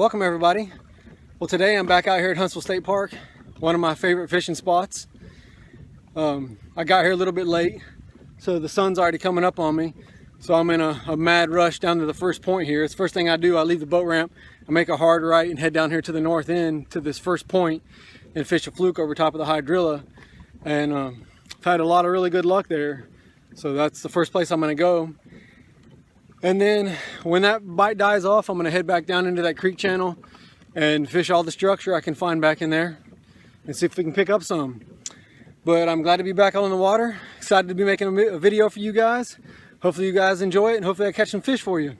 Welcome everybody. Well, today I'm back out here at Huntsville State Park, one of my favorite fishing spots. I got here a little bit late, so the sun's already coming up on me. So I'm in a mad rush down to the first point here. It's the first thing I do. I leave the boat ramp, I make a hard right and head down here to the north end to this first point and fish a fluke over top of the hydrilla. And I've had a lot of really good luck there. So that's the first place I'm gonna go. And then when that bite dies off, I'm gonna head back down into that creek channel and fish all the structure I can find back in there and see if we can pick up some. But I'm glad to be back on the water. Excited to be making a video for you guys. Hopefully you guys enjoy it and hopefully I catch some fish for you.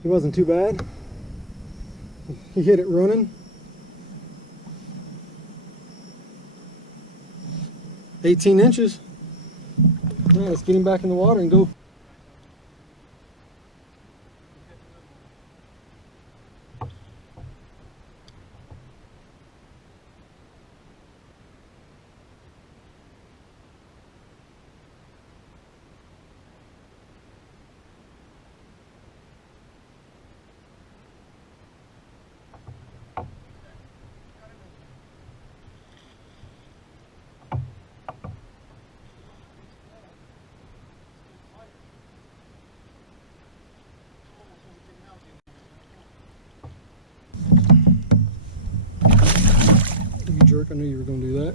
He wasn't too bad. He hit it running. 18 inches. Yeah, let's get him back in the water and go. You jerk, I knew you were going to do that.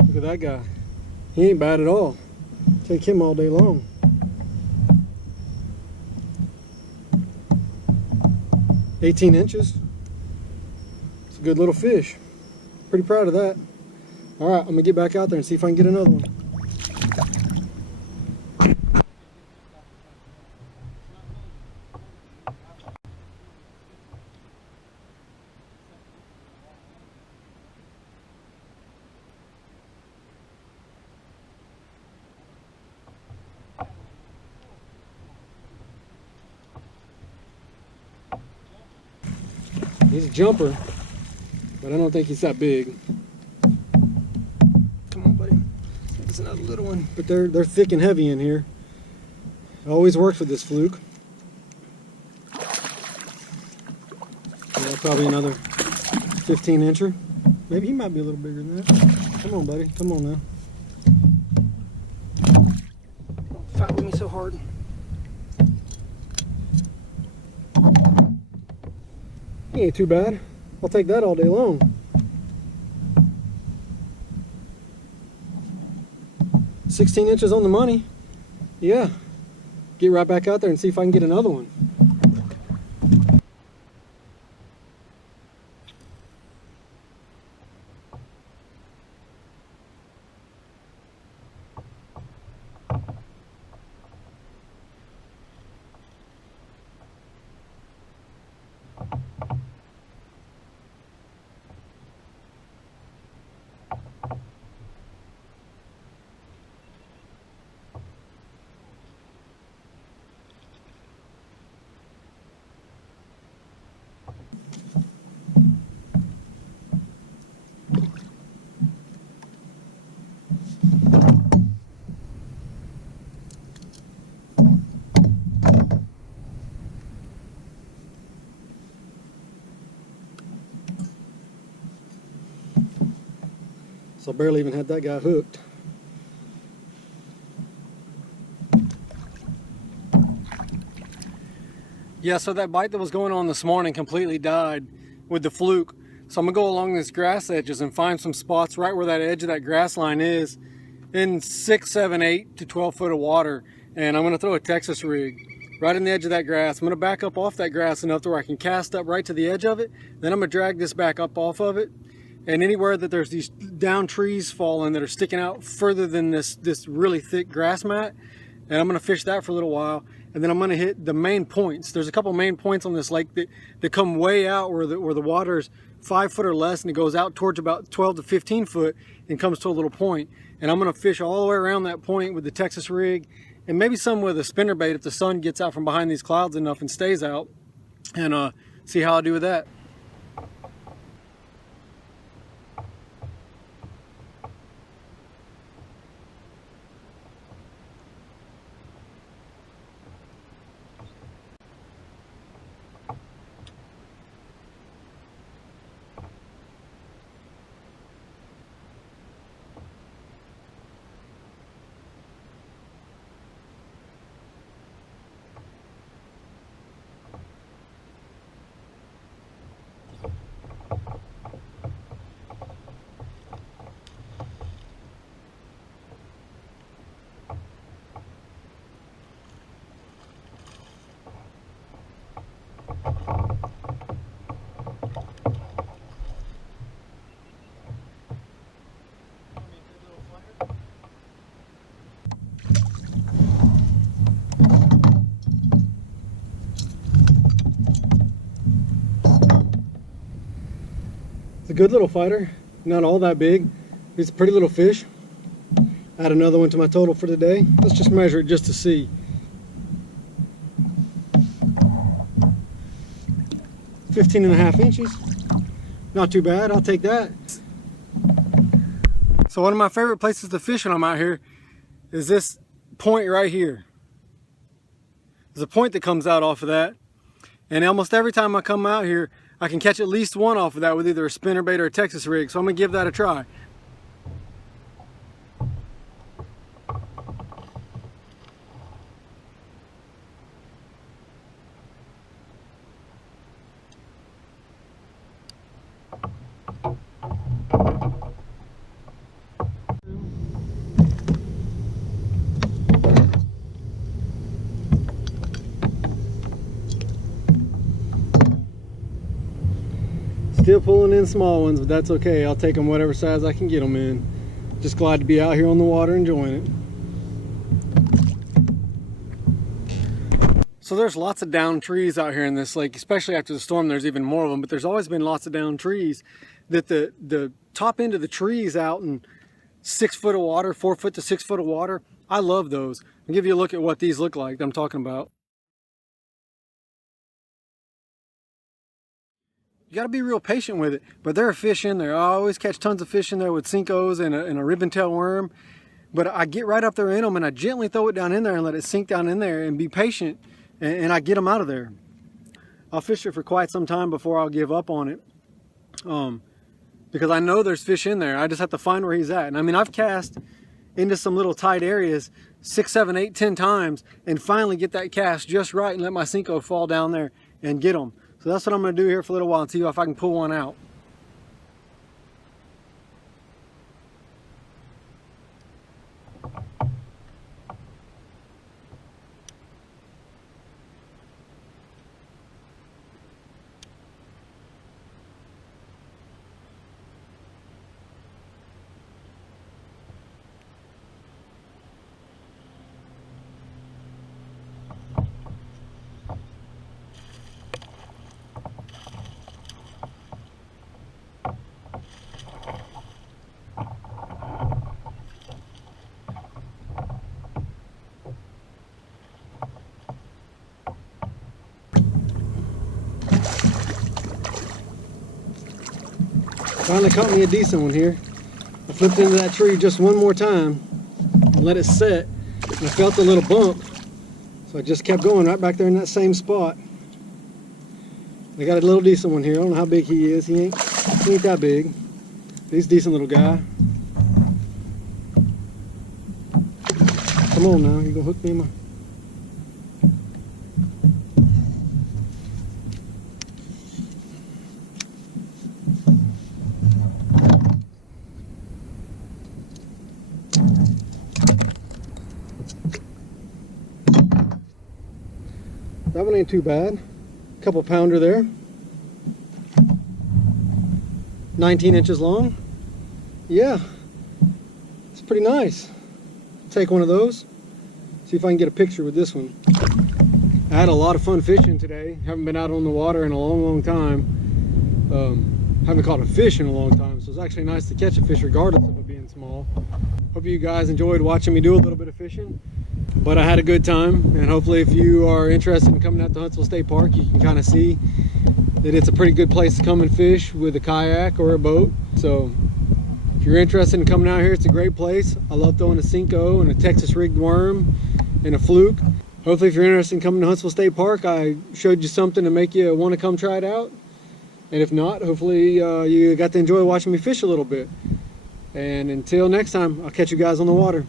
Look at that guy. He ain't bad at all. Take him all day long. "18 inches. It's a good little fish. Pretty proud of that. All right, I'm gonna get back out there and see if I can get another one. He's a jumper, but I don't think he's that big. Come on, buddy. That's another little one, but they're thick and heavy in here. It always works with this fluke. Yeah, probably another 15 incher. Maybe he might be a little bigger than that. Come on, buddy. Come on now. Don't fight with me so hard. He ain't too bad. I'll take that all day long. "16 inches on the money. Yeah. Get right back out there and see if I can get another one. So I barely even had that guy hooked. Yeah, so that bite that was going on this morning completely died with the fluke. So I'm gonna go along these grass edges and find some spots right where that edge of that grass line is in 6, 7, 8 to 12 foot of water. And I'm gonna throw a Texas rig right in the edge of that grass. I'm gonna back up off that grass enough to where I can cast up right to the edge of it. Then I'm gonna drag this back up off of it. And anywhere that there's these down trees falling that are sticking out further than this really thick grass mat, and I'm gonna fish that for a little while. And then I'm gonna hit the main points. There's a couple main points on this lake that come way out where the water's 5 foot or less, and it goes out towards about 12 to 15 foot and comes to a little point. And I'm gonna fish all the way around that point with the Texas rig, and maybe some with a spinnerbait if the sun gets out from behind these clouds enough and stays out, and see how I do with that. It's a good little fighter, not all that big. It's a pretty little fish. Add another one to my total for today. Let's just measure it just to see. 15.5 inches. Not too bad, I'll take that. So one of my favorite places to fish when I'm out here is this point right here. There's a point that comes out off of that. And almost every time I come out here, I can catch at least one off of that with either a spinnerbait or a Texas rig. So I'm gonna give that a try. Still pulling in small ones, but that's okay. I'll take them whatever size I can get them in. Just glad to be out here on the water enjoying it. So there's lots of downed trees out here in this lake, especially after the storm. There's even more of them, but there's always been lots of downed trees that the top end of the trees out in 6 foot of water, 4 foot to 6 foot of water. I love those. I'll give you a look at what these look like that I'm talking about. You got to be real patient with it, but there are fish in there. I always catch tons of fish in there with Cincos and a ribbon-tail worm, but I get right up there in them and I gently throw it down in there and let it sink down in there and be patient, and I get them out of there. I'll fish it for quite some time before I'll give up on it, because I know there's fish in there. I just have to find where he's at. And I mean, I've cast into some little tight areas 6, 7, 8, 10 times and finally get that cast just right and let my Cinco fall down there and get them. So that's what I'm going to do here for a little while and see if I can pull one out. Finally caught me a decent one here. I flipped into that tree just one more time and let it set, and I felt a little bump, so I just kept going right back there in that same spot. I got a little decent one here. I don't know how big he is. He ain't that big. He's a decent little guy. Come on now, you gonna hook me in my... That one ain't too bad. Couple pounder there. 19 inches long. Yeah, it's pretty nice. Take one of those. See if I can get a picture with this one. I had a lot of fun fishing today. Haven't been out on the water in a long time. haven't caught a fish in a long time, so it's actually nice to catch a fish regardless of it being small. Hope you guys enjoyed watching me do a little bit of fishing, but I had a good time, and hopefully if you are interested in coming out to Huntsville State Park, you can kind of see that it's a pretty good place to come and fish with a kayak or a boat. So if you're interested in coming out here, it's a great place. I love throwing a Cinco and a Texas rigged worm and a fluke. Hopefully if you're interested in coming to Huntsville State Park, I showed you something to make you want to come try it out. And if not, hopefully you got to enjoy watching me fish a little bit. And until next time, I'll catch you guys on the water.